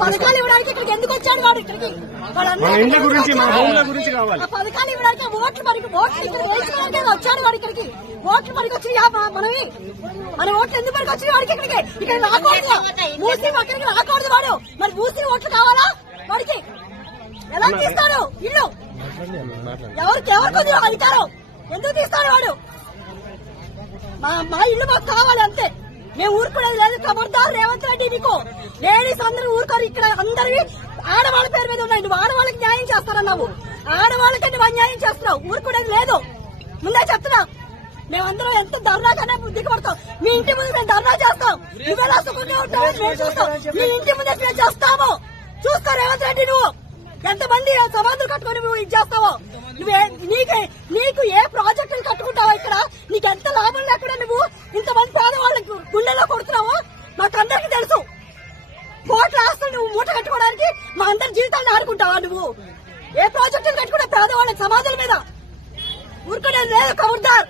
పథకాలు ఇవ్వడానికి ఇక్కడికి ఎందుకు వచ్చాడు వాడు ఇక్కడికి? గురించి భూముల గురించి కావాలి. పథకాలు ఇవ్వడానికి ఓట్లు మరి ఓట్లు ఇక్కడ వచ్చాడు వాడు ఇక్కడికి. ఓట్లు మనకి వచ్చి మనవి. మన ఓట్లు ఎందుకు మనకి వచ్చి వాడికి ఇక్కడికి? ఇక్కడ రాకూడదు. మూసి పక్కడికి రాకూడదు వాడు. మరి మూసి ఓట్లు కావాలా వాడికి? ఎలా తీస్తాడు? ఇల్లు. ఎవరికి ఎవరికి అధికారం? ఎందుకు తీస్తాడు వాడు? మా మా ఇల్లు మాకు కావాలి అంతే. మేము ఊరుకునేది లేదు. ఖబర్దార్ రేవంత్ రెడ్డి మీకు. లేడీస్ అందరూ ఊరుకోరు. ఇక్కడ అందరివి ఆడవాళ్ళ పేరు మీద ఉన్నాయి. నువ్వు ఆడవాళ్ళకి న్యాయం చేస్తారన్నావు ఆడవాళ్ళకి నువ్వు అన్యాయం చేస్తున్నావు. ఊరుకునేది లేదు. ముందే చెప్తున్నా. మేమందరం ఎంత ధర్నాగానే దిగబడతాం మీ ఇంటి ముందు మేము ధర్నా చేస్తాం. నువ్వు సుఖంగా ఉంటావు. మేము చూస్తాం. మీ ఇంటి ముందే మేము చేస్తాము. చూస్తా రేవంత్ రెడ్డి నువ్వు. ఎంతమంది సమాధులు కట్టుకొని నువ్వు ఇది చేస్తావో? నువ్వే నీకే నీకు ఏ ప్రాజెక్టులు కట్టుకుంటావో ఇక్కడ? నీకు ఎంత లాభం లేకుండా నువ్వు ఇంతమంది పేదవాళ్ళకి గుండెల్లో కొడుతున్నావో? మాకందరికి తెలుసు. కోట్ల ఆస్తులు నువ్వు మూట కట్టుకోవడానికి మా అందరి జీవితాన్ని ఆడుకుంటావా నువ్వు? ఏ ప్రాజెక్టులు కట్టుకుంటే పేదవాళ్ళకి సమాధుల మీద? ఊరుకునేది లేదు కౌంటర్.